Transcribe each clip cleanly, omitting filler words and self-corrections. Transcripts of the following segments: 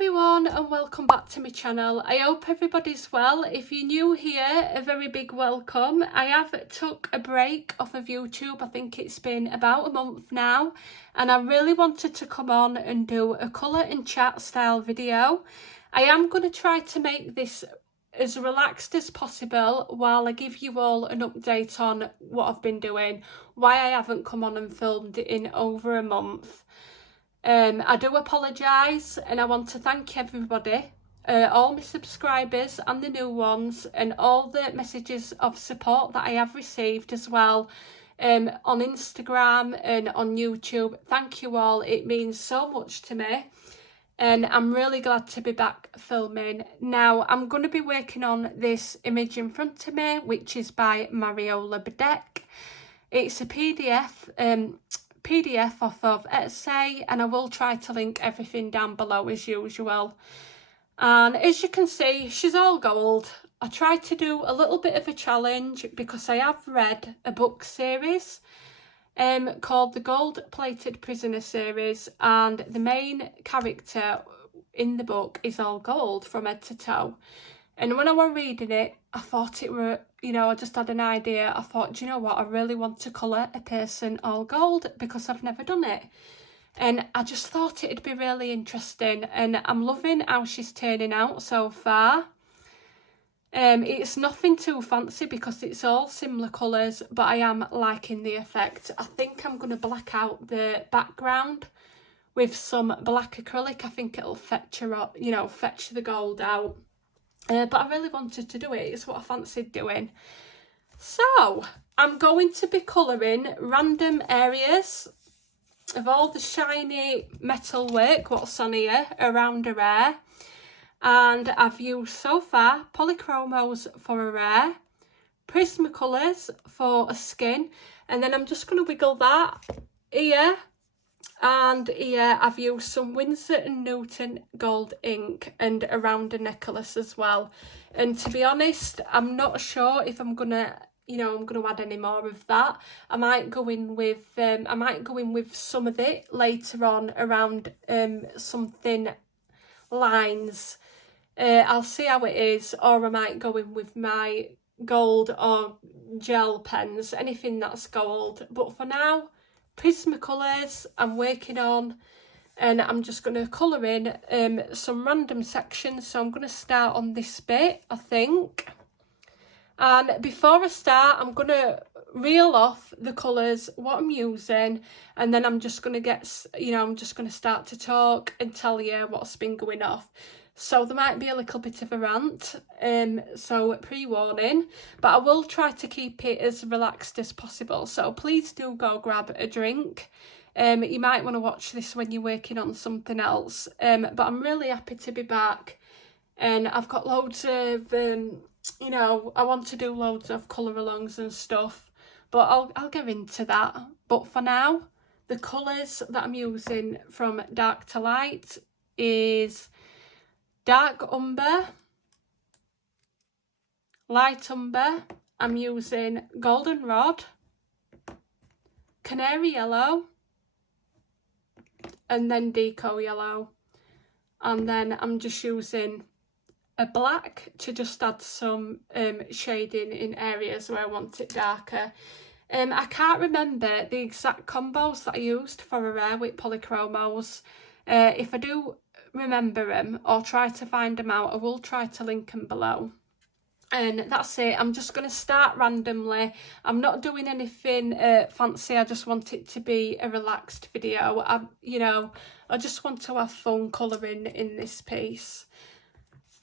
everyone and welcome back to my channel. I hope everybody's well. If you're new here, a very big welcome. I have took a break off of YouTube. I think it's been about a month now, and I really wanted to come on and do a colour and chat style video. I am going to try to make this as relaxed as possible while I give you all an update on what I've been doing, why I haven't come on and filmed in over a month. I do apologise, and I want to thank everybody, all my subscribers and the new ones, and all the messages of support that I have received as well on Instagram and on YouTube. Thank you all, it means so much to me, and I'm really glad to be back filming. Now I'm going to be working on this image in front of me, which is by Mariola Bedeck. It's a PDF off of Etsy, and I will try to link everything down below as usual. And as you can see, she's all gold. I tried to do a little bit of a challenge because I have read a book series called the Gold Plated Prisoner series, and the main character in the book is all gold from head to toe. And when I was reading it, I thought it were, I just had an idea. I thought, do you know what? I really want to colour a person all gold because I've never done it. And I just thought it'd be really interesting. And I'm loving how she's turning out so far. It's nothing too fancy because it's all similar colours, but I am liking the effect. I think I'm going to black out the background with some black acrylic. I think it'll fetch her up, fetch the gold out. But I really wanted to do it. It's what I fancied doing. So I'm going to be colouring random areas of all the shiny metal work what's on here around her hair. And I've used so far Polychromos for her hair, Prismacolors for her skin, and then I'm just going to wiggle that here. And here I've used some Winsor & Newton gold ink and around a necklace as well. And to be honest, I'm not sure if I'm gonna, I'm gonna add any more of that. I might go in with some of it later on around some thin lines. I'll see how it is, or I might go in with my gold or gel pens, anything that's gold. But for now, Prismacolors I'm working on, and I'm just going to colour in some random sections. So I'm going to start on this bit, I think. And before I start, I'm going to reel off the colours, what I'm using, and then I'm just going to I'm just going to start to talk and tell you what's been going off. So there might be a little bit of a rant, so pre-warning, but I will try to keep it as relaxed as possible. So please do go grab a drink. You might want to watch this when you're working on something else. But I'm really happy to be back, and I've got loads of, I want to do loads of colour alongs and stuff, but I'll get into that. But for now, the colours that I'm using from dark to light is dark umber, light umber, I'm using goldenrod, canary yellow, and then deco yellow. And then I'm just using a black to just add some shading in areas where I want it darker. I can't remember the exact combos that I used for her hair with Polychromos. If I do remember them or try to find them out, I will try to link them below. And that's it. I'm just going to start randomly. I'm not doing anything fancy. I just want it to be a relaxed video. I just want to have fun colouring in this piece.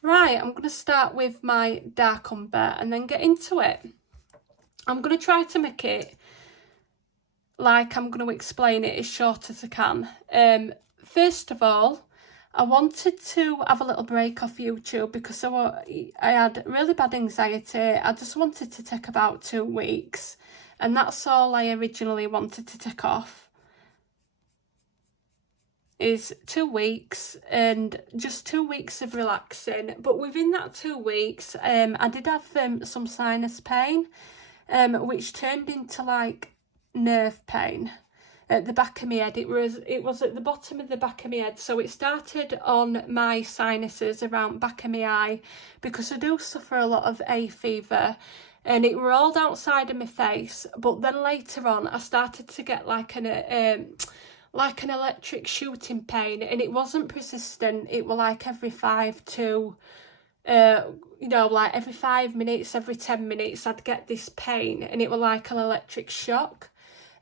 Right, I'm going to start with my dark umber and then get into it. I'm going to try to make it like I'm going to explain it as short as I can. First of all, I wanted to have a little break off YouTube because I had really bad anxiety. I just wanted to take about 2 weeks, and that's all I originally wanted to take off, is 2 weeks, and just 2 weeks of relaxing. But within that 2 weeks, I did have some sinus pain, which turned into like nerve pain. at the back of my head. It was at the bottom of the back of my head. So it started on my sinuses around back of my eye, because I do suffer a lot of hay fever, and it were all outside of my face. But then later on, I started to get like an electric shooting pain, and it wasn't persistent. It were like every 5 to like every 5 minutes, every 10 minutes, I'd get this pain, and it were like an electric shock,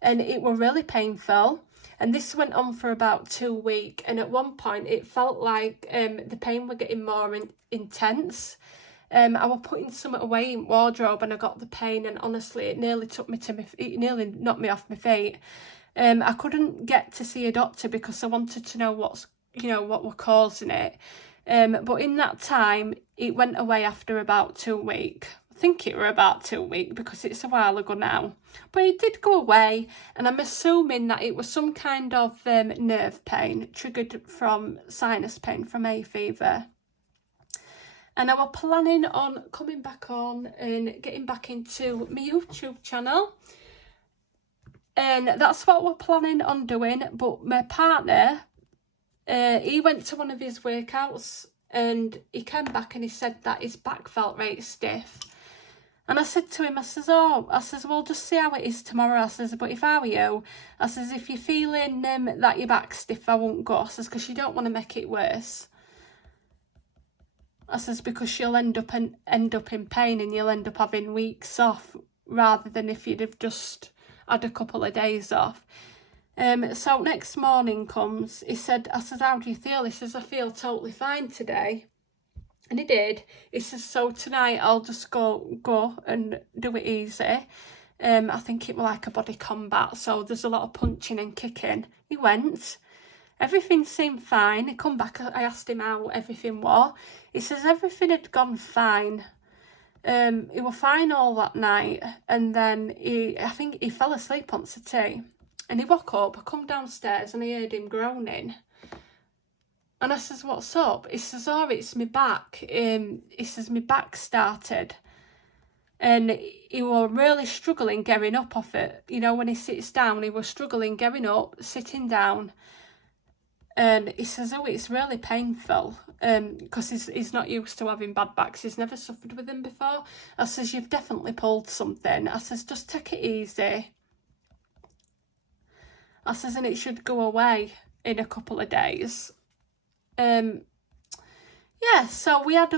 and it were really painful. And this went on for about 2 weeks, and at one point it felt like the pain were getting more intense. I was putting something away in wardrobe, and I got the pain, and honestly, it nearly it nearly knocked me off my feet. I couldn't get to see a doctor because I wanted to know what were causing it. But in that time, it went away after about 2 weeks. I think it were about 2 weeks because it's a while ago now. But it did go away, and I'm assuming that it was some kind of nerve pain triggered from sinus pain from hay fever. And I was planning on coming back on and getting back into my YouTube channel. And that's what we're planning on doing. But my partner, he went to one of his workouts, and he came back and he said that his back felt right stiff. And I said to him, I says, well, just see how it is tomorrow. I says, but if I were you, I says, if you're feeling that your back's stiff, I won't go. I says, because you don't want to make it worse. I says, because you'll end up in pain, and you'll end up having weeks off, rather than if you'd have just had a couple of days off. So next morning comes, he said, I said, how do you feel? He says, I feel totally fine today. And he did. He says, so tonight I'll just go and do it easy. I think it was like a body combat, so there's a lot of punching and kicking. He went. Everything seemed fine. He come back, I asked him how everything was. He says everything had gone fine. He was fine all that night, and then I think he fell asleep on the settee. And he woke up, I come downstairs, and I heard him groaning. And I says, what's up? He says, oh, it's my back. He says, my back started. And he was really struggling getting up off it. You know, when he sits down, he was struggling getting up, sitting down. And he says, oh, it's really painful, because he's not used to having bad backs. He's never suffered with them before. I says, you've definitely pulled something. I says, just take it easy. I says, and it should go away in a couple of days. Yeah, so we had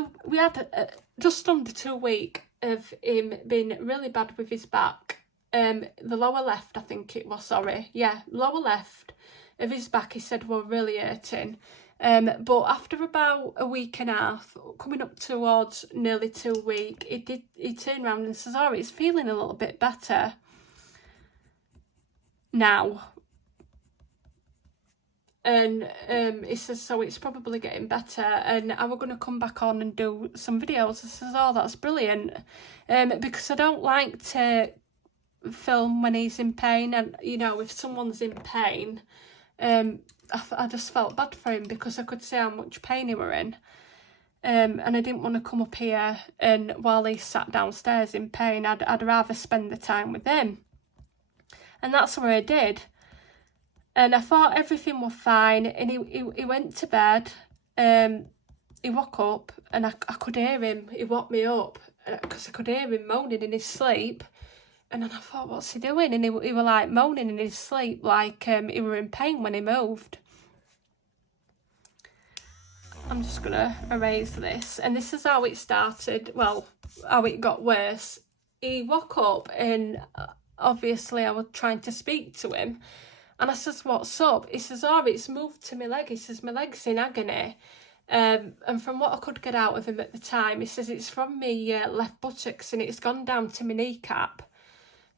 just under 2 weeks of him being really bad with his back. The lower left, I think it was, lower left of his back, he said, were really hurting. But after about a week and a half, coming up towards nearly 2 weeks, he turned around and says, oh, it's feeling a little bit better now. And he says, so it's probably getting better, and I were going to come back on and do some videos. I says, oh, that's brilliant, because I don't like to film when he's in pain. And if someone's in pain, I just felt bad for him, because I could see how much pain he were in, and I didn't want to come up here and while he sat downstairs in pain. I'd rather spend the time with him, and that's what I did. And I thought everything was fine, and he went to bed. He woke up, and I could hear him. He woke me up because I could hear him moaning in his sleep. And then I thought, what's he doing? And he was like moaning in his sleep, like he were in pain when he moved. I'm just going to erase this. And this is how it started, well, how it got worse. He woke up, and obviously I was trying to speak to him. And I says, what's up? He says, oh, it's moved to my leg. He says, my leg's in agony. And from what I could get out of him at the time, he says, it's from my left buttocks, and it's gone down to my kneecap.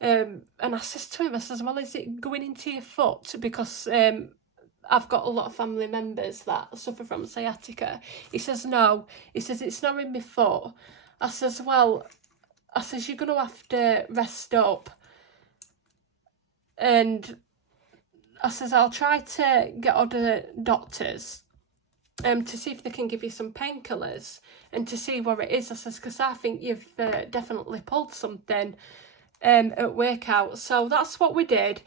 And I says to him, I says, well, is it going into your foot? Because I've got a lot of family members that suffer from sciatica. He says, no. He says, it's not in my foot. I says, well, you're going to have to rest up. And I says, I'll try to get other doctors to see if they can give you some painkillers and to see what it is. I says, because I think you've definitely pulled something at workout. So that's what we did.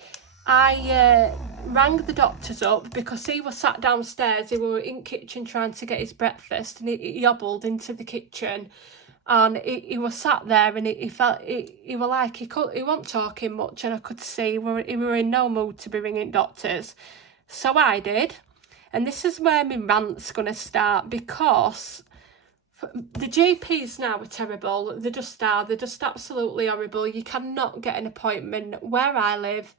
I rang the doctors up because he was sat downstairs. He were in the kitchen trying to get his breakfast, and he hobbled into the kitchen, and he was sat there, and he felt he were like he wasn't talking much, and I could see he were in no mood to be ringing doctors. So I did, and this is where my rant's gonna start, because the GPs now are terrible. They just are. They're just absolutely horrible. You cannot get an appointment where I live.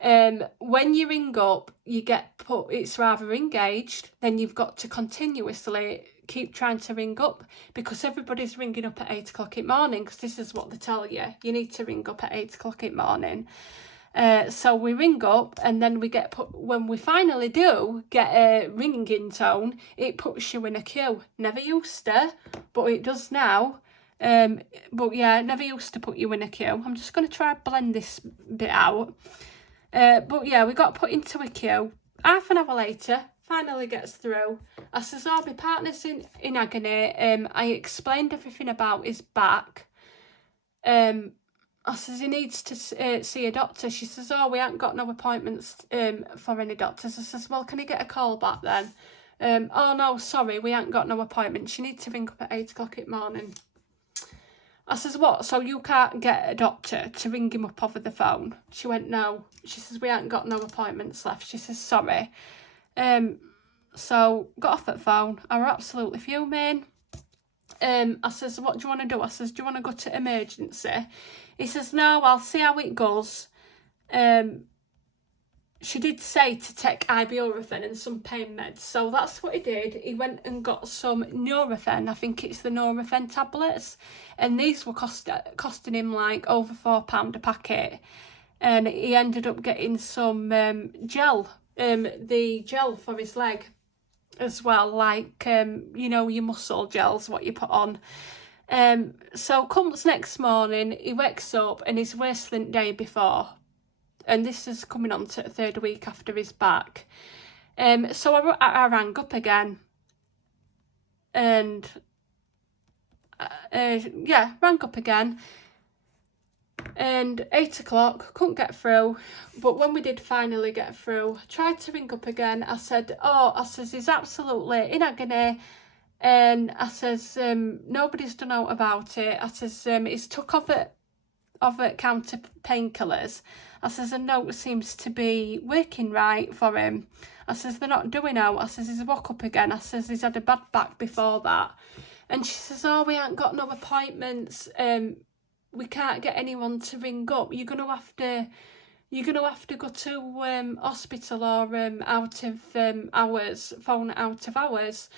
When you ring up, you get put, it's rather engaged, then you've got to continuously keep trying to ring up, because everybody's ringing up at 8 o'clock in the morning, because this is what they tell you need to ring up at 8 o'clock in the morning. So we ring up, and then we get put, when we finally do get a ringing tone, it puts you in a queue. Never used to, but it does now. But yeah, never used to put you in a queue. I'm just going to try and blend this bit out. But yeah, we got put into a queue. Half an hour later, finally gets through. I says, oh, my partner's in agony. I explained everything about his back. I says, he needs to see a doctor. She says, oh, we haven't got no appointments for any doctors. I says, well, can he get a call back then? Oh, no, sorry, we haven't got no appointments. You need to ring up at 8 o'clock in the morning. I says, what, so you can't get a doctor to ring him up over the phone? She went, no. She says, we haven't got no appointments left. She says, sorry. So got off the phone. I were absolutely fuming. I says, what do you want to do? I says, do you want to go to emergency? He says, no, I'll see how it goes. She did say to take ibuprofen and some pain meds, so that's what he did. He went and got some Nurofen. I think it's the Nurofen tablets, and these were costing him like over £4 a packet. And he ended up getting some gel, the gel for his leg as well, like you know, your muscle gels, what you put on. So comes next morning, he wakes up and he's worse than the day before. And this is coming on to the third week after his back. So I rang up again. And, yeah, rang up again. And 8 o'clock, couldn't get through. But when we did finally get through, tried to ring up again. I said, he's absolutely in agony. And I says, nobody's done out about it. I says, he's took over-the-counter painkillers. I says, and no, it seems to be working right for him. I says, they're not doing out. I says, he's woke up again. I says, he's had a bad back before that. And she says, oh, we ain't got no appointments. We can't get anyone to ring up. You're gonna have to go to hospital or out of hours, phone out of hours.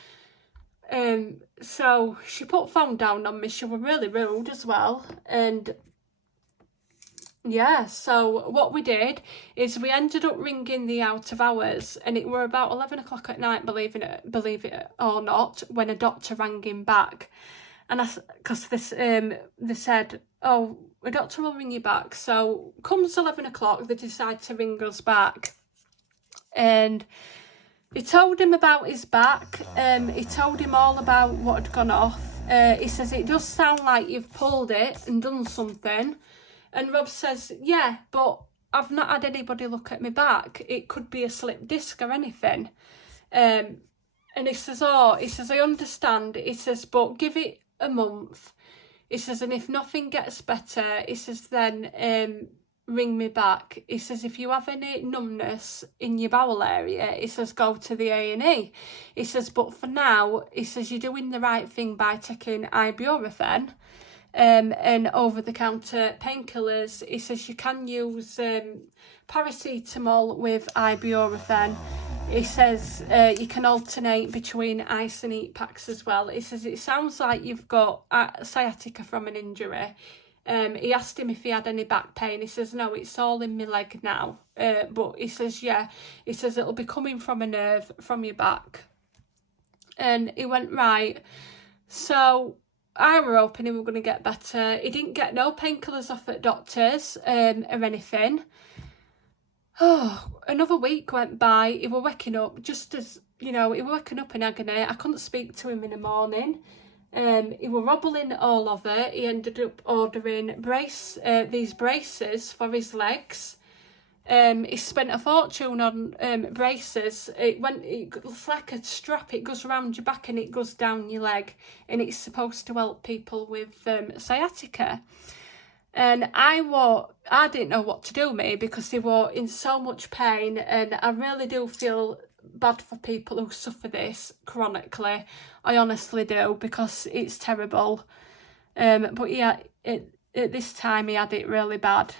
So she put phone down on me. She was really rude as well. And yeah, so what we did is we ended up ringing the out of hours, and it were about 11 o'clock at night, believe it or not, when a doctor rang him back. And because they said, oh, a doctor will ring you back. So comes 11 o'clock, they decide to ring us back. And he told him about his back. He told him all about what had gone off. He says, it does sound like you've pulled it and done something. And Rob says, yeah, but I've not had anybody look at my back. It could be a slip disc or anything. And he says, I understand. He says, but give it a month. He says, and if nothing gets better, he says, then ring me back. He says, if you have any numbness in your bowel area, he says, go to the A&E. He says, but for now, he says, you're doing the right thing by taking ibuprofen. And over-the-counter painkillers. He says you can use paracetamol with ibuprofen. He says you can alternate between ice and heat packs as well. He says it sounds like you've got sciatica from an injury. He asked him if he had any back pain. He says, no, it's all in my leg now. But he says, yeah. He says it'll be coming from a nerve from your back. And he went, right. So I were hoping he were going to get better. He didn't get no painkillers off at doctors or anything. Oh, another week went by. He were waking up just as, you know, he were waking up in agony. I couldn't speak to him in the morning. He were wobbling all over. He ended up ordering these braces for his legs. He spent a fortune on braces. It's like a strap, it goes around your back and it goes down your leg, and it's supposed to help people with sciatica. And I didn't know what to do, me, because they were in so much pain, and I really do feel bad for people who suffer this chronically. I honestly do, because it's terrible. But yeah, at this time he had it really bad.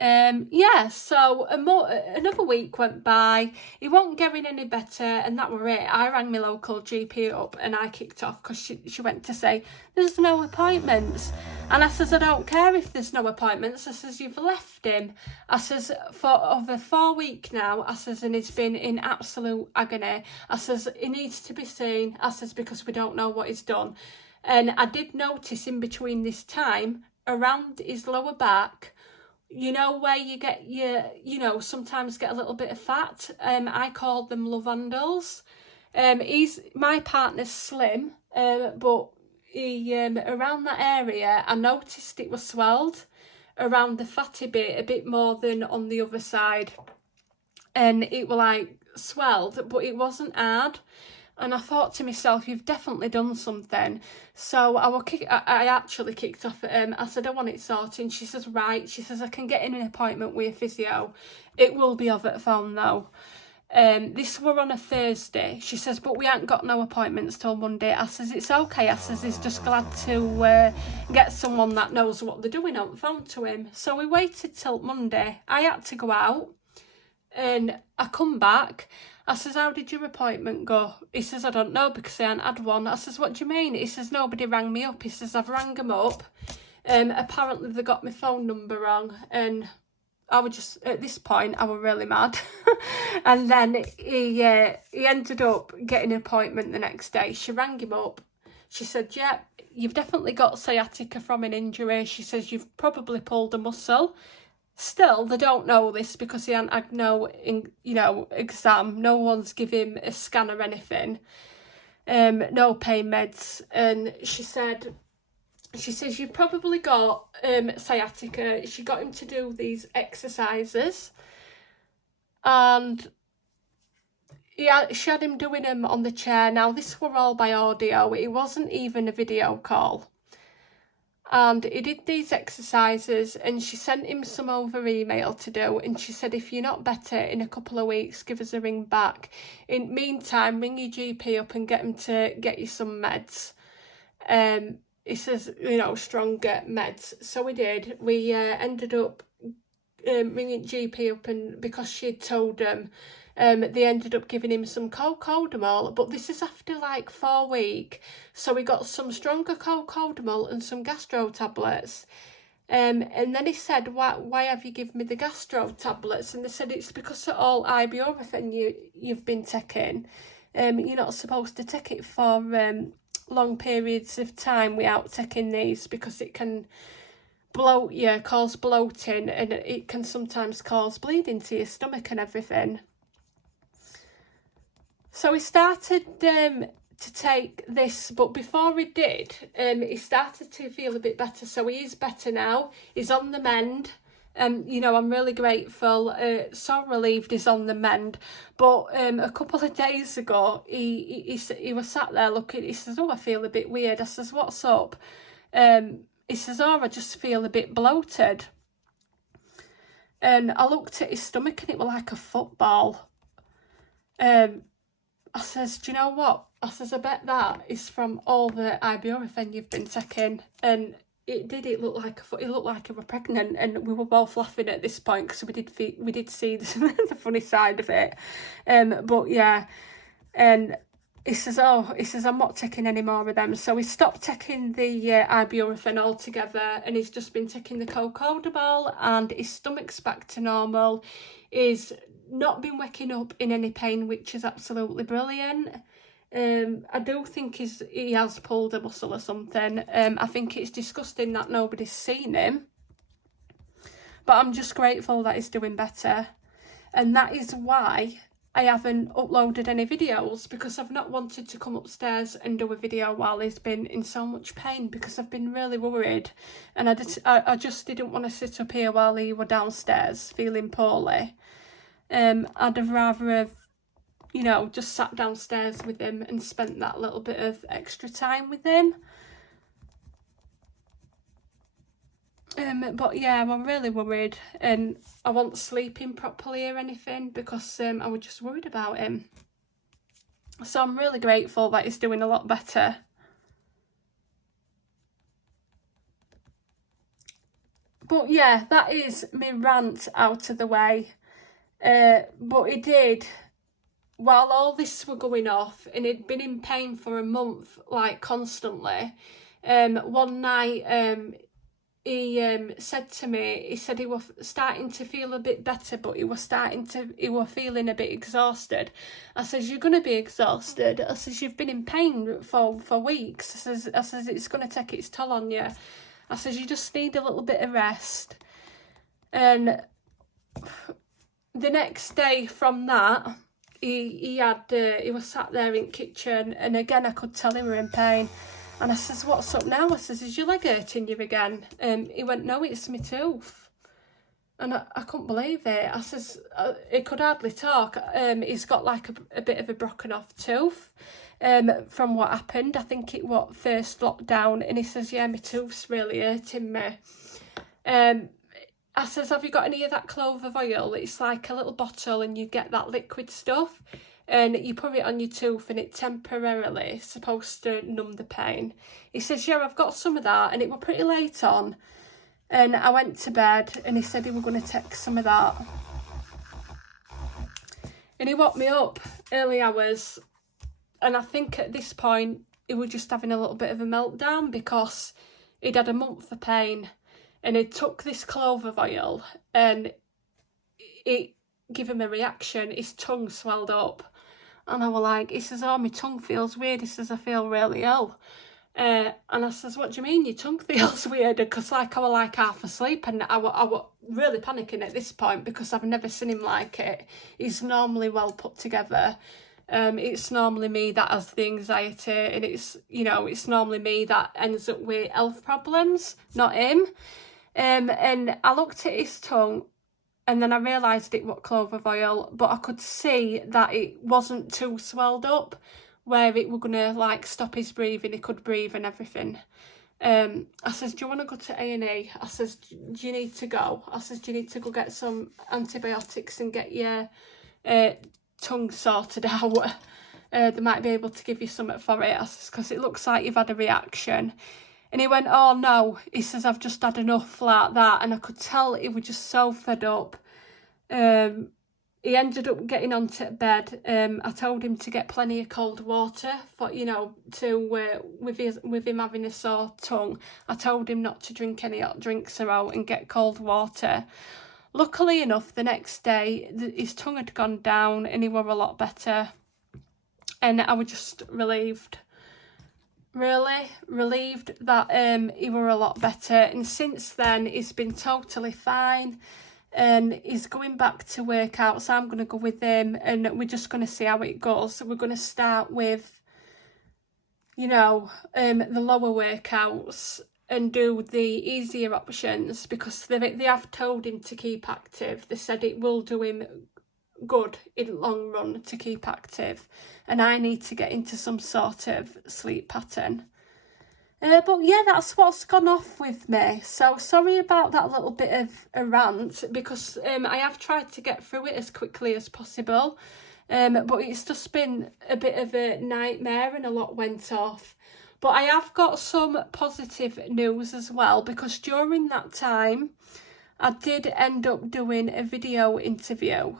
Yeah, so another week went by. He wasn't getting any better, and that were it. I rang my local GP up and I kicked off because she went to say there's no appointments, and I says I don't care if there's no appointments. I says you've left him. I says for over 4 weeks now. I says and he's been in absolute agony. I says he needs to be seen. I says because we don't know what he's done, and I did notice in between this time around his lower back, you know, where you get your, sometimes get a little bit of fat. I called them love handles. My partner's slim, but he around that area, I noticed it was swelled around the fatty bit a bit more than on the other side, and it was like swelled, but it wasn't hard. And I thought to myself, you've definitely done something. So I actually kicked off at him. I said, I want it sorting. She says, right. She says, I can get in an appointment with a physio. It will be over the phone though. This were on a Thursday. She says, but we ain't got no appointments till Monday. I says, it's okay. I says, he's just glad to get someone that knows what they're doing on the phone to him. So we waited till Monday. I had to go out, and I come back. I says, how did your appointment go? He says, I don't know because I hadn't had one. I says, what do you mean? He says, nobody rang me up. He says, I've rang them up. Apparently they got my phone number wrong, and I was just, at this point, I was really mad. And then he ended up getting an appointment the next day. She rang him up. She said, yeah, you've definitely got sciatica from an injury. She says, you've probably pulled a muscle. Still, they don't know this because he hadn't had no, exam. No one's give him a scan or anything. No pain meds. And she says, you've probably got sciatica. She got him to do these exercises. And she had him doing them on the chair. Now, this were all by audio. It wasn't even a video call. And he did these exercises, and she sent him some over email to do, and she said, if you're not better in a couple of weeks, give us a ring back. In the meantime, ring your GP up and get him to get you some meds. He says, stronger meds. So we did. We ended up ringing GP up, and because she'd told him, they ended up giving him some cocodamol, but this is after like 4 weeks. So we got some stronger cocodamol and some gastro tablets. And then he said, why have you given me the gastro tablets? And they said, it's because of all ibuprofen you've been taking. You're not supposed to take it for long periods of time without taking these, because it can bloat you, cause bloating, and it can sometimes cause bleeding to your stomach and everything. So he started to take this, but before he did, he started to feel a bit better. So he is better now. He's on the mend. I'm really grateful. So relieved he's on the mend. But a couple of days ago, he was sat there looking. He says, "Oh, I feel a bit weird." I says, "What's up?" He says, "Oh, I just feel a bit bloated." And I looked at his stomach, and it was like a football. I says, do you know what? I says, I bet that is from all the ibuprofen you've been taking. And it looked like he was pregnant, and we were both laughing at this point because we did see the funny side of it. But yeah, and he says, I'm not taking any more of them. So he stopped taking the ibuprofen altogether, and he's just been taking the cocodamol, and his stomach's back to normal. He's not been waking up in any pain, which is absolutely brilliant. I do think he has pulled a muscle or something. I think it's disgusting that nobody's seen him, but I'm just grateful that he's doing better. And that is why I haven't uploaded any videos because I've not wanted to come upstairs and do a video while he's been in so much pain, because I've been really worried, and I just didn't want to sit up here while he were downstairs feeling poorly. I'd have rather have, you know, just sat downstairs with him and spent that little bit of extra time with him. But yeah, I'm really worried, and I wasn't sleeping properly or anything because I was just worried about him. So I'm really grateful that he's doing a lot better. But yeah, that is my rant out of the way. But he did, while all this were going off, and he'd been in pain for a month, like constantly, one night he said to me, he said he was starting to feel a bit better, but he was feeling a bit exhausted. I says, you're going to be exhausted. I says, you've been in pain for weeks. I says, it's going to take its toll on you. I says, you just need a little bit of rest. And the next day from that, he was sat there in the kitchen, and again I could tell he were in pain. And I says, what's up now? I says, is your leg hurting you again? He went, no, it's my tooth. And I couldn't believe it. I says, he could hardly talk. He's got like a bit of a broken off tooth from what happened. I think it was first lockdown. And he says, yeah, my tooth's really hurting me. I says, have you got any of that clove of oil? It's like a little bottle, and you get that liquid stuff, and you put it on your tooth, and it temporarily supposed to numb the pain. He says, yeah, I've got some of that, and it was pretty late on, and I went to bed, and he said he was going to take some of that. And he woke me up early hours, and I think at this point he was just having a little bit of a meltdown because he'd had a month of pain, and he took this clove of oil, and it gave him a reaction. His tongue swelled up, and I was like, he says, oh, my tongue feels weird. He says, I feel really ill. And I says, what do you mean your tongue feels weird? Because like I was like half asleep, and I was really panicking at this point because I've never seen him like it. He's normally well put together. It's normally me that has the anxiety, and it's, you know, it's normally me that ends up with health problems, not him. And I looked at his tongue, and then I realised it was clove of oil, but I could see that it wasn't too swelled up where it were going to like stop his breathing. He could breathe and everything. I says, do you want to go to A&E? I says, do you need to go? I says, do you need to go get some antibiotics and get your tongue sorted out? They might be able to give you something for it. I says, because it looks like you've had a reaction. And he went, oh no, he says, I've just had enough like that. And I could tell he was just so fed up. He ended up getting onto bed. I told him to get plenty of cold water for, you know, to with him having a sore tongue. I told him not to drink any hot drinks or out and get cold water. Luckily enough, the next day, his tongue had gone down and he were a lot better. And I was just relieved. Really relieved that he were a lot better. And since then, he's been totally fine. And he's going back to work out, so I'm going to go with him, and we're just going to see how it goes. So we're going to start with, you know, the lower workouts and do the easier options, because they have told him to keep active. They said it will do him good in the long run to keep active, and I need to get into some sort of sleep pattern. But yeah, that's what's gone off with me. So sorry about that little bit of a rant, because I have tried to get through it as quickly as possible. But it's just been a bit of a nightmare, and a lot went off. But I have got some positive news as well, because during that time, I did end up doing a video interview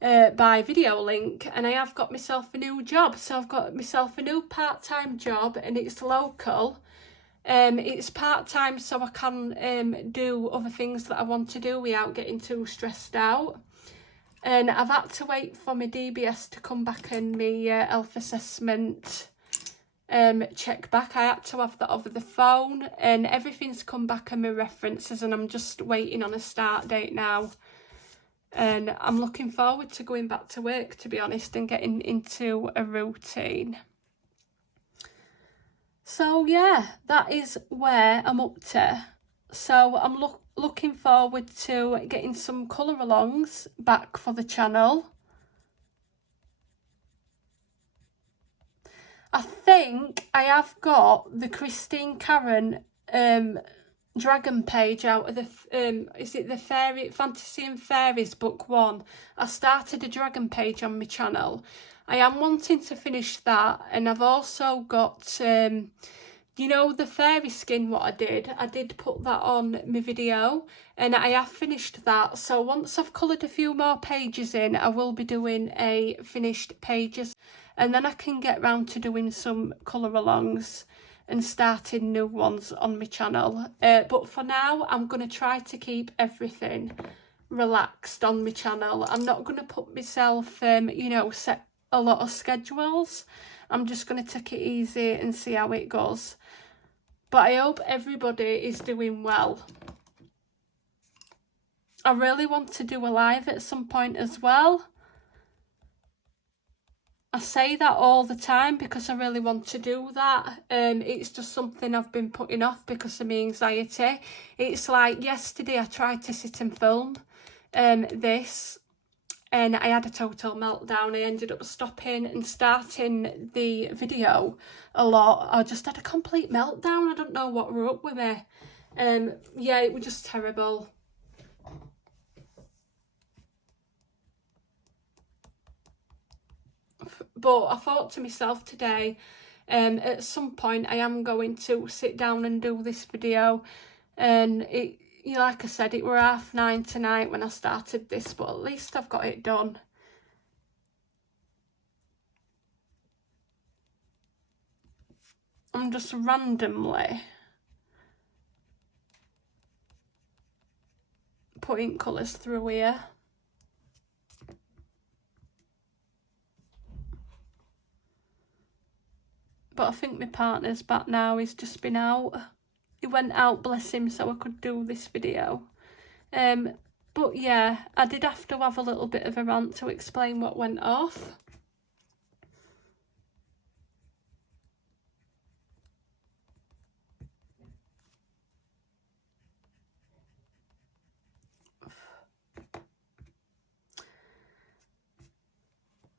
by video link, and I have got myself a new job. So I've got myself a new part-time job, and it's local. It's part-time, so I can do other things that I want to do without getting too stressed out. And I've had to wait for my DBS to come back and my health assessment check back. I had to have that over the phone, and everything's come back and my references, and I'm just waiting on a start date now. and I'm looking forward to going back to work, to be honest, and getting into a routine. So yeah, that is where I'm up to. So I'm looking forward to getting some colour alongs back for the channel. I think I have got the Christine Karen dragon page out of the is it the Fairy Fantasy and Fairies book 1. I started a dragon page on my channel. I am wanting to finish that, and I've also got you know, the fairy skin, what I did put that on my video, and I have finished that. So once I've coloured a few more pages in, I will be doing a finished pages, and then I can get round to doing some colour alongs and starting new ones on my channel. But for now, I'm going to try to keep everything relaxed on my channel. I'm not going to put myself, you know, set a lot of schedules. I'm just going to take it easy and see how it goes. But I hope everybody is doing well. I really want to do a live at some point as well. I say that all the time because I really want to do that. It's just something I've been putting off because of my anxiety. It's like yesterday I tried to sit and film this, and I had a total meltdown. I ended up stopping and starting the video a lot. I just had a complete meltdown. I don't know what were up with me. Yeah, it was just terrible. But I thought to myself today, at some point I am going to sit down and do this video. And it, you know, like I said, it were 9:30 tonight when I started this, but at least I've got it done. I'm just randomly putting colours through here. But I think my partner's back now. He's just been out. He went out, bless him, so I could do this video. But yeah, I did have to have a little bit of a rant to explain what went off.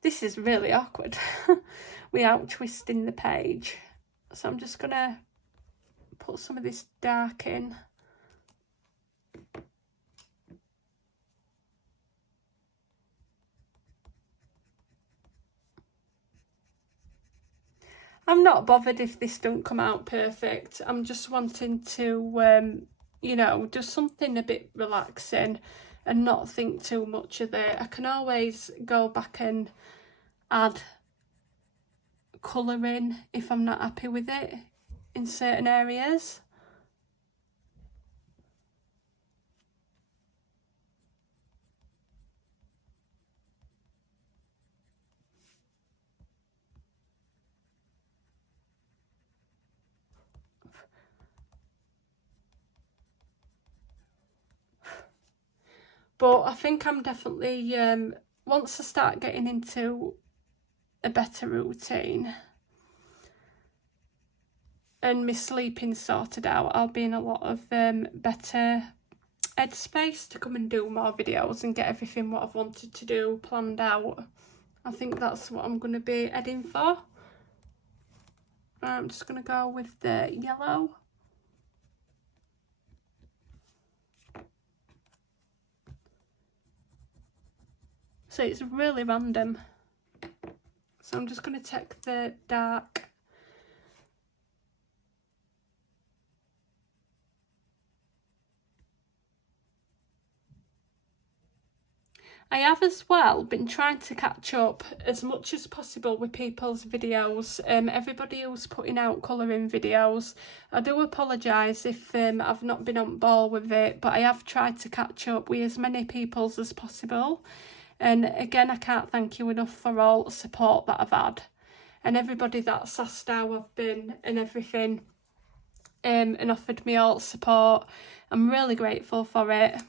This is really awkward without twisting the page. So I'm just gonna put some of this dark in. I'm not bothered if this don't come out perfect. I'm just wanting to, you know, do something a bit relaxing and not think too much of it. I can always go back and add colour in if I'm not happy with it in certain areas. But I think I'm definitely, once I start getting into a better routine and my sleeping sorted out, I'll be in a lot of better headspace to come and do more videos and get everything what I've wanted to do planned out. I think that's what I'm going to be heading for. I'm just going to go with the yellow. So it's really random. So I'm just going to take the dark. I have as well been trying to catch up as much as possible with people's videos. Everybody who's putting out colouring videos. I do apologise if I've not been on ball with it, but I have tried to catch up with as many people's as possible. And again, I can't thank you enough for all the support that I've had. And everybody that's asked how I've been and everything, and offered me all support. I'm really grateful for it.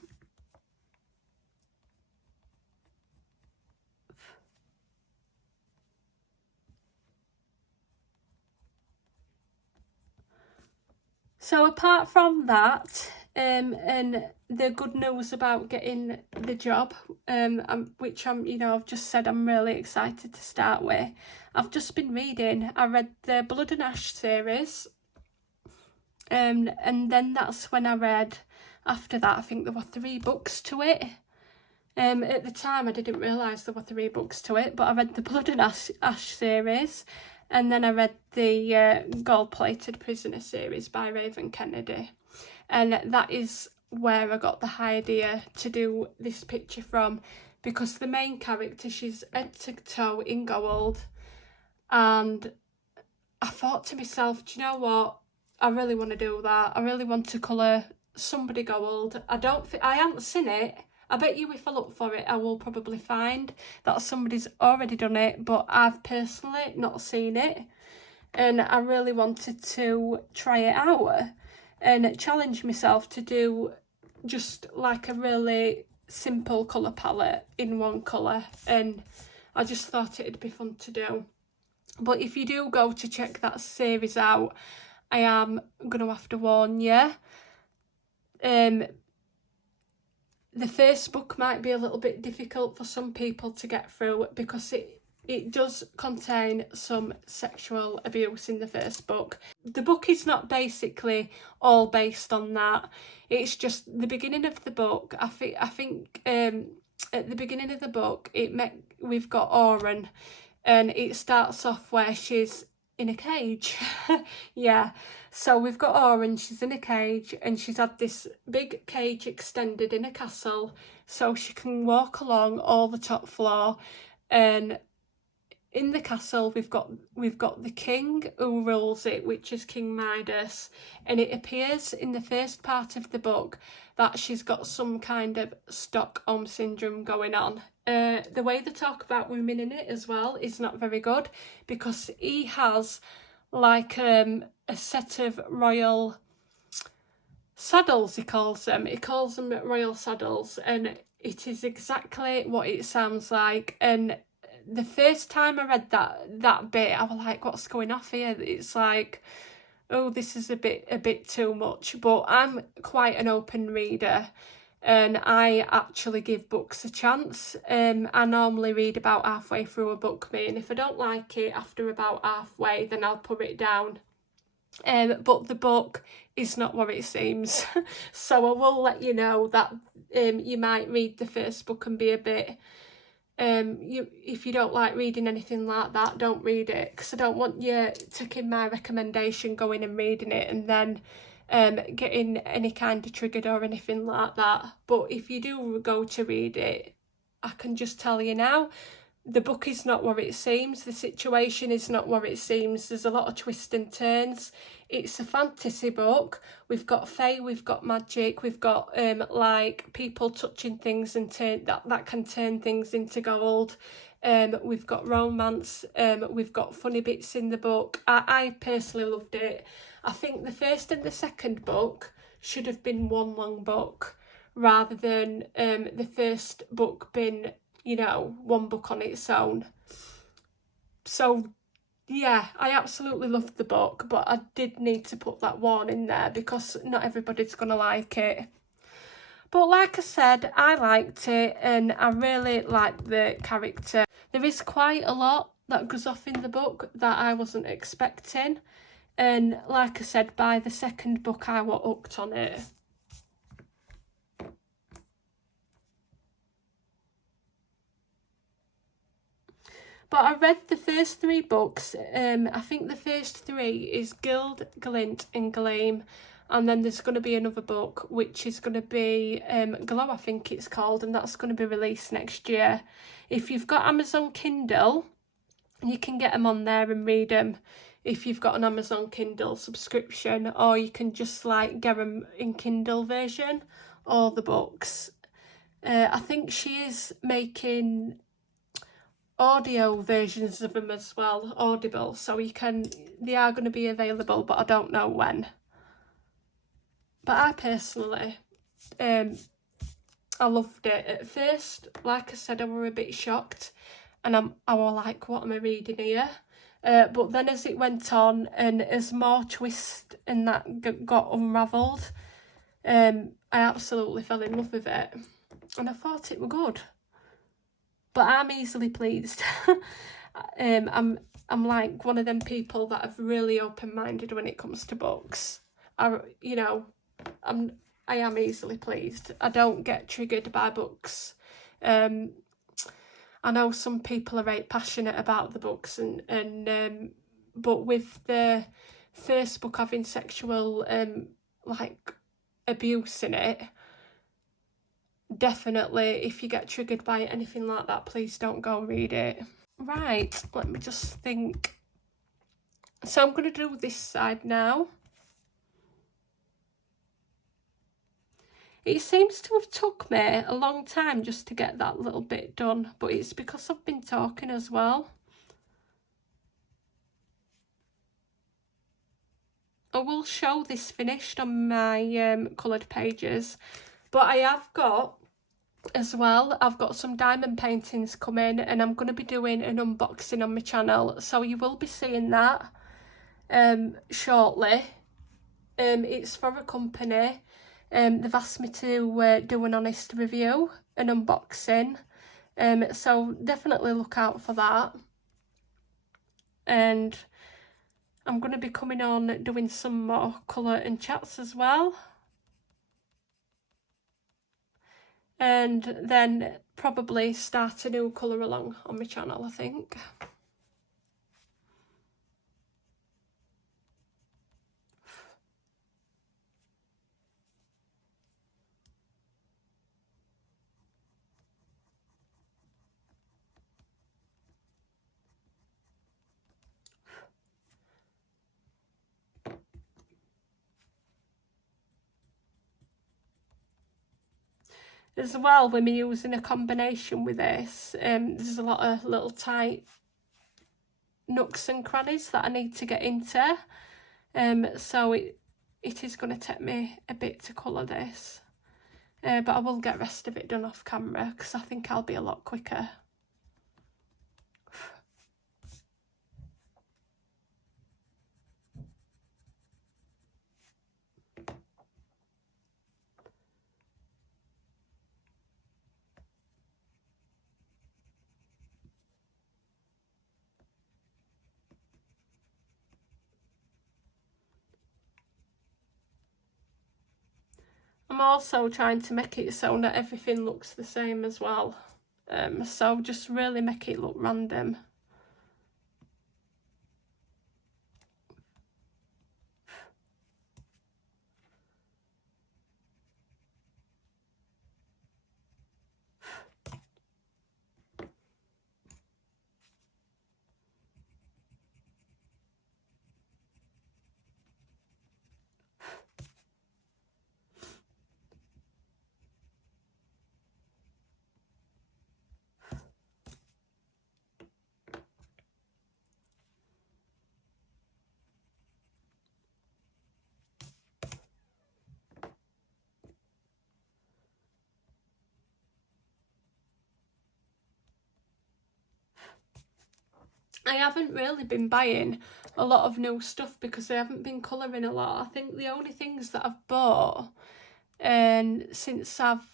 So apart from that, and the good news about getting the job, which I've just said I'm really excited to start with, I've just been reading. I read the Blood and Ash series, and then that's when I read, after that, I think there were 3 books to it. At the time I didn't realise there were 3 books to it, but I read the Blood and Ash series, and then I read the Gold-Plated Prisoner series by Raven Kennedy, and that is where I got the idea to do this picture from, because the main character, she's head to toe in gold, and I thought to myself, do you know what, I really want to do that. I really want to colour somebody gold. I haven't seen it. I bet you if I look for it, I will probably find that somebody's already done it, but I've personally not seen it. And I really wanted to try it out and challenge myself to do just like a really simple colour palette in one colour. And I just thought it'd be fun to do. But if you do go to check that series out, I am going to have to warn you. The first book might be a little bit difficult for some people to get through, because it does contain some sexual abuse in the first book. The book is not basically all based on that. It's just the beginning of the book. I think at the beginning of the book, we've got Auron, and it starts off where she's in a cage. Yeah, so we've got Auron, she's in a cage, and she's had this big cage extended in a castle so she can walk along all the top floor. And in the castle we've got the king who rules it, which is King Midas, and it appears in the first part of the book that she's got some kind of Stockholm syndrome going on. The way they talk about women in it as well is not very good, because he has like a set of royal saddles, he calls them royal saddles, and it is exactly what it sounds like. And the first time I read that bit, I was like, what's going off here? It's like, oh, this is a bit too much. But I'm quite an open reader, and I actually give books a chance. I normally read about halfway through a book, and if I don't like it after about halfway, then I'll put it down. But the book is not what it seems. So I will let you know that you might read the first book and be a bit... if you don't like reading anything like that, don't read it, because I don't want you taking my recommendation, going and reading it, and then getting any kind of triggered or anything like that. But if you do go to read it, I can just tell you now, the book is not what it seems. The situation is not what it seems. There's a lot of twists and turns. It's a fantasy book. We've got fae, we've got magic, we've got like people touching things and that can turn things into gold. We've got romance. We've got funny bits in the book. I personally loved it. I think the first and the second book should have been one long book, rather than the first book being, one book on its own. So yeah, I absolutely loved the book, but I did need to put that warning there, because not everybody's gonna like it. But like I said, I liked it, and I really liked the character. There is quite a lot that goes off in the book that I wasn't expecting, and like I said, by the second book I was hooked on it. But I read the first 3 books. I think the first 3 is Gild, Glint and Gleam. And then there's going to be another book, which is going to be Glow, I think it's called. And that's going to be released next year. If you've got Amazon Kindle, you can get them on there and read them. If you've got an Amazon Kindle subscription, or you can just like get them in Kindle version, all the books. I think she is making audio versions of them as well, Audible, so they are going to be available, but I don't know when. But I personally, I loved it. At first, like I said, I were a bit shocked, and I was like, what am I reading here? But then as it went on and as more twist and that got unravelled, I absolutely fell in love with it, and I thought it were good. But I'm easily pleased. I'm like one of them people that are really open-minded when it comes to books. I am easily pleased. I don't get triggered by books. I know some people are very passionate about the books, and but with the first book having sexual like abuse in it, definitely if you get triggered by anything like that, please don't go read it. Right, let me just think. So I'm going to do this side now. It seems to have took me a long time just to get that little bit done, but it's because I've been talking as well. I will show this finished on my coloured pages, but I have got as well, I've got some diamond paintings coming, and I'm going to be doing an unboxing on my channel, so you will be seeing that shortly. It's for a company. They've asked me to do an honest review, an unboxing, so definitely look out for that. And I'm going to be coming on doing some more colour and chats as well, and then probably start a new colour along on my channel, I think. As well, when we're using a combination with this, there's a lot of little tight nooks and crannies that I need to get into, so it is going to take me a bit to colour this, but I will get the rest of it done off camera because I think I'll be a lot quicker. I'm also trying to make it so that everything looks the same as well, so just really make it look random. I haven't really been buying a lot of new stuff because I haven't been colouring a lot. I think the only things that I've bought, and since I've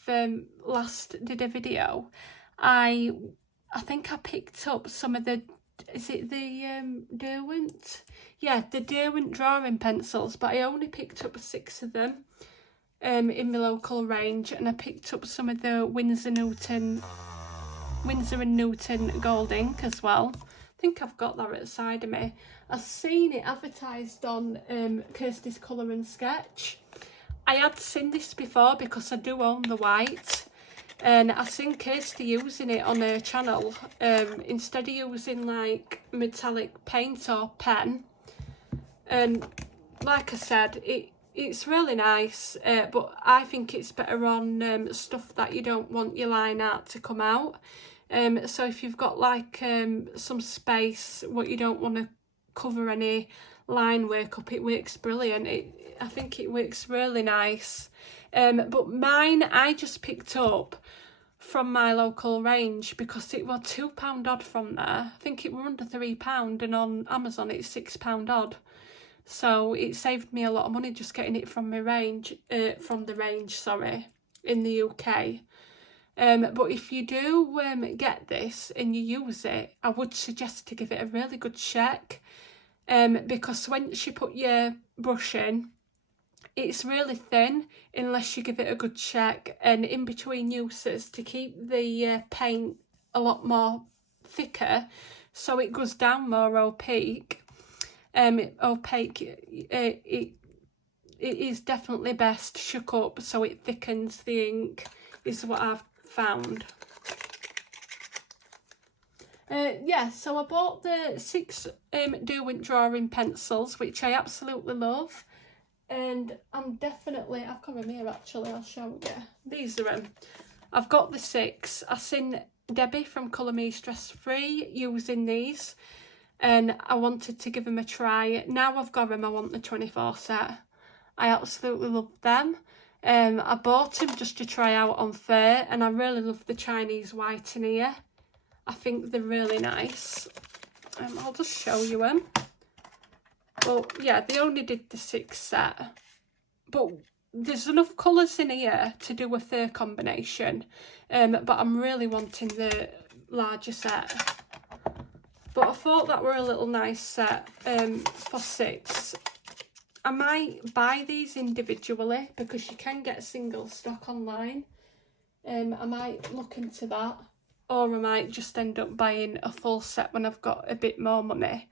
last did a video, I think I picked up some of the, is it the Derwent? Yeah, the Derwent drawing pencils, but I only picked up 6 of them in my local range, and I picked up some of the Winsor and Newton gold ink as well. I think I've got that at the side of me. I've seen it advertised on Kirsty's Colour and Sketch. I had seen this before because I do own the white, and I've seen Kirsty using it on her channel, instead of using like metallic paint or pen. And like I said, it's really nice, but I think it's better on stuff that you don't want your line art to come out. So if you've got like some space what you don't want to cover any line work up, it works brilliant. I think it works really nice. But mine I just picked up from my local range because it was £2 odd from there. I think it were under £3, and on Amazon it's £6 odd. So it saved me a lot of money just getting it from my range, in the UK. But if you do get this and you use it, I would suggest to give it a really good check, because once you put your brush in, it's really thin unless you give it a good check, and in between uses to keep the paint a lot more thicker so it goes down more opaque. It is definitely best shook up so it thickens the ink, is what I've found. Yeah, so I bought the 6 Derwent drawing pencils, which I absolutely love. And I've got them here actually, I'll show you. These are them. I've got the 6. I seen Debbie from Colour Me Stress Free using these, and I wanted to give them a try. Now I've got them, I want the 24 set. I absolutely love them. I bought them just to try out on fair, and I really love the Chinese white in here. I think they're really nice. I'll just show you them. Well, yeah, they only did the 6 set, but there's enough colours in here to do a fair combination, but I'm really wanting the larger set. But I thought that were a little nice set for 6. I might buy these individually because you can get single stock online. I might look into that, or I might just end up buying a full set when I've got a bit more money.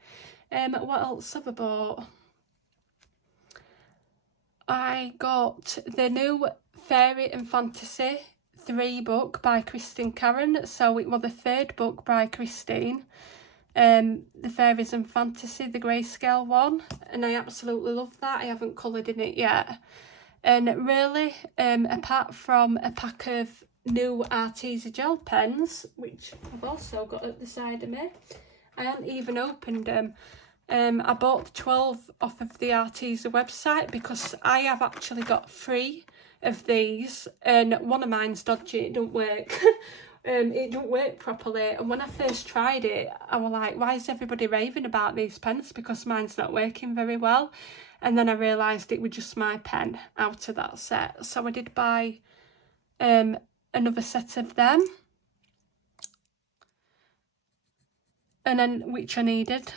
What else have I bought? I got the new Fairy and Fantasy 3 book by Christine Karen. So it was the 3rd book by Christine. The Fairies and Fantasy, the grayscale one. And I absolutely love that. I haven't coloured in it yet. And really, apart from a pack of new Arteza gel pens, which I've also got at the side of me, I haven't even opened them. I bought 12 off of the Arteza website because I have actually got 3 of these, and one of mine's dodgy, it don't work. It don't work properly, and when I first tried it I was like, why is everybody raving about these pens, because mine's not working very well. And then I realised it was just my pen out of that set, so I did buy another set of them, and then which I needed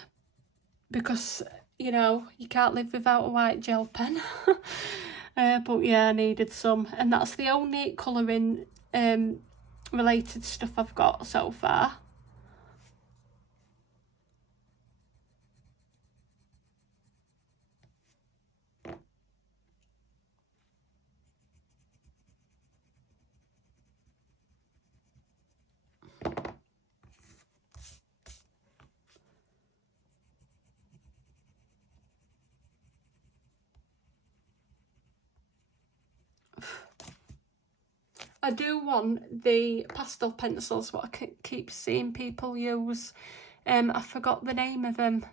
because, you know, you can't live without a white gel pen. But yeah, I needed some, and that's the only colouring related stuff I've got so far. I do want the pastel pencils, what I keep seeing people use. I forgot the name of them.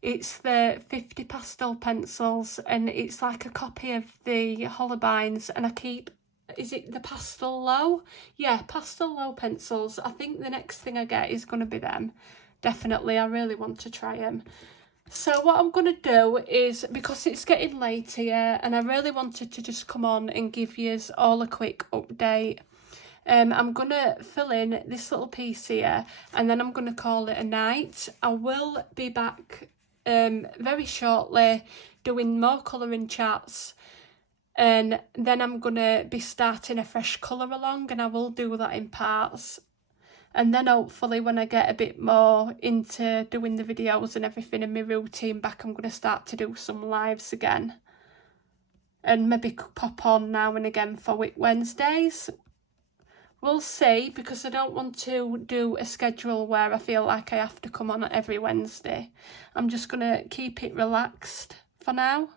It's the 50 pastel pencils, and it's like a copy of the Holbeins, and is it the Pastel Low? Yeah, Pastel Low pencils. I think the next thing I get is going to be them. Definitely, I really want to try them. So what I'm going to do is, because it's getting late here and I really wanted to just come on and give you all a quick update, I'm going to fill in this little piece here and then I'm going to call it a night. I will be back very shortly doing more colouring chats, and then I'm going to be starting a fresh colour along, and I will do that in parts. And then hopefully when I get a bit more into doing the videos and everything in my routine back, I'm going to start to do some lives again. And maybe pop on now and again for Wit Wednesdays. We'll see, because I don't want to do a schedule where I feel like I have to come on every Wednesday. I'm just going to keep it relaxed for now.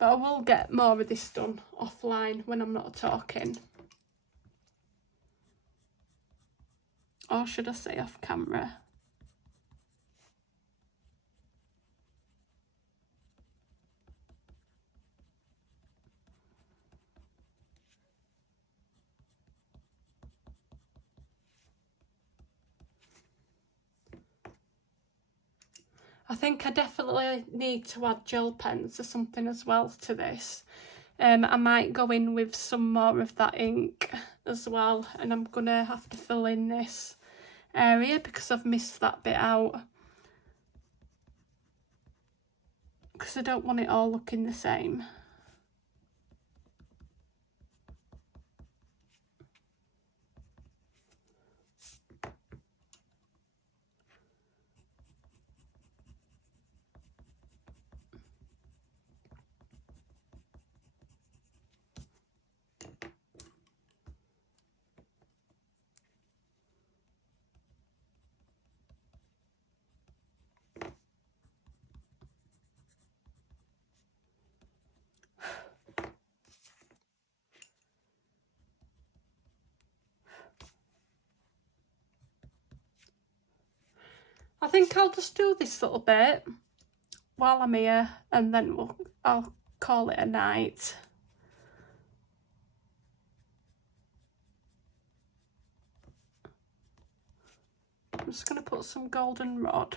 But I will get more of this done offline when I'm not talking. or should I say off camera. I think I definitely need to add gel pens or something as well to this. I might go in with some more of that ink as well, and I'm gonna have to fill in this area because I've missed that bit out, because I don't want it all looking the same. I think I'll just do this little bit while I'm here, and then I'll call it a night. I'm just going to put some goldenrod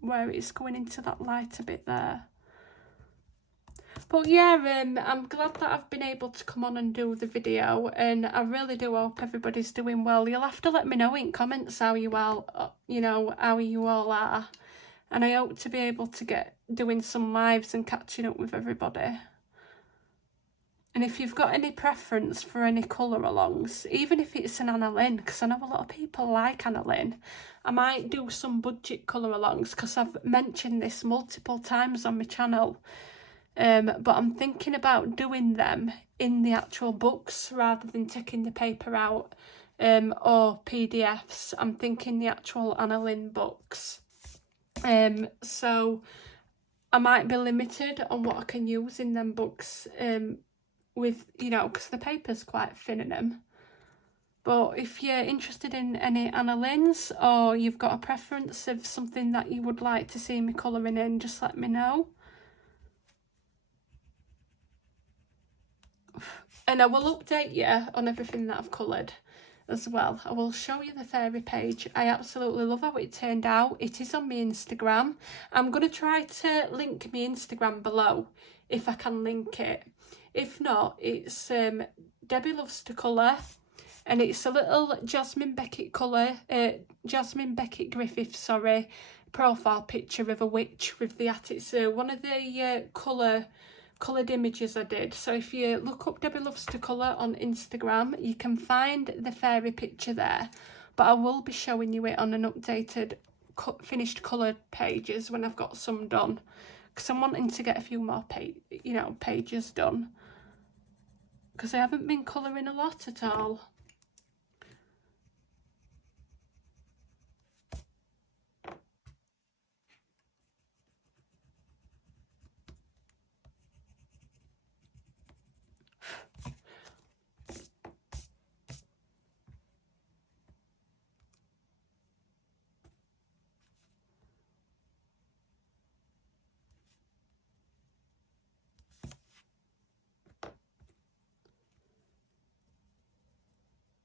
where it's going into that lighter bit there. But yeah, I'm glad that I've been able to come on and do the video, and I really do hope everybody's doing well. You'll have to let me know in comments how you all, how you all are, and I hope to be able to get doing some lives and catching up with everybody. And if you've got any preference for any colour alongs, even if it's an Anna Lynn, because I know a lot of people like Anna Lynn, I might do some budget colour alongs, because I've mentioned this multiple times on my channel. But I'm thinking about doing them in the actual books rather than taking the paper out or PDFs. I'm thinking the actual Anna Lynn books. So I might be limited on what I can use in them books with, because the paper's quite thin in them. But if you're interested in any Anna Lynn's, or you've got a preference of something that you would like to see me colouring in, just let me know. And I will update you on everything that I've coloured as well. I will show you the fairy page. I absolutely love how it turned out. It is on my Instagram. I'm going to try to link my Instagram below if I can link it. If not, it's Debbie Loves to Colour, and it's a little Jasmine Beckett Griffith, sorry, profile picture of a witch with the hat. It's one of the coloured images I did. So if you look up Debbie Loves to Colour on Instagram, you can find the fairy picture there, but I will be showing you it on an updated finished coloured pages when I've got some done, because I'm wanting to get a few more pages done, because I haven't been colouring a lot at all.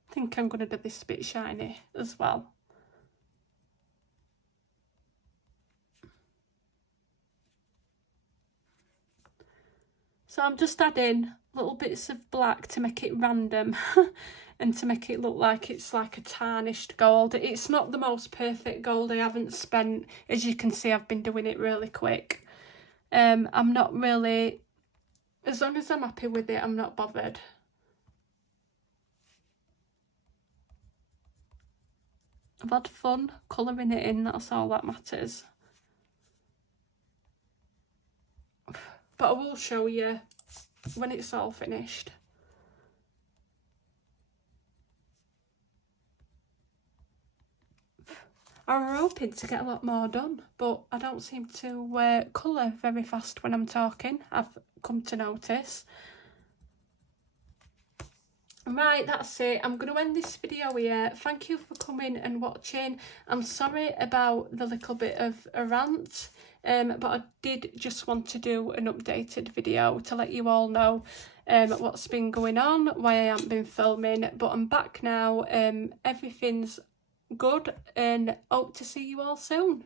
I think I'm going to do this bit shiny as well. So I'm just adding little bits of black to make it random and to make it look like it's like a tarnished gold. It's not the most perfect gold. I haven't spent, as you can see, I've been doing it really quick. I'm not really, as long as I'm happy with it, I'm not bothered. I've had fun colouring it in, that's all that matters. But I will show you when it's all finished. I was hoping to get a lot more done, but I don't seem to colour very fast when I'm talking, I've come to notice. Right, that's it. I'm going to end this video here. Thank you for coming and watching. I'm sorry about the little bit of a rant, but I did just want to do an updated video to let you all know what's been going on, why I haven't been filming, but I'm back now. Everything's good and hope to see you all soon.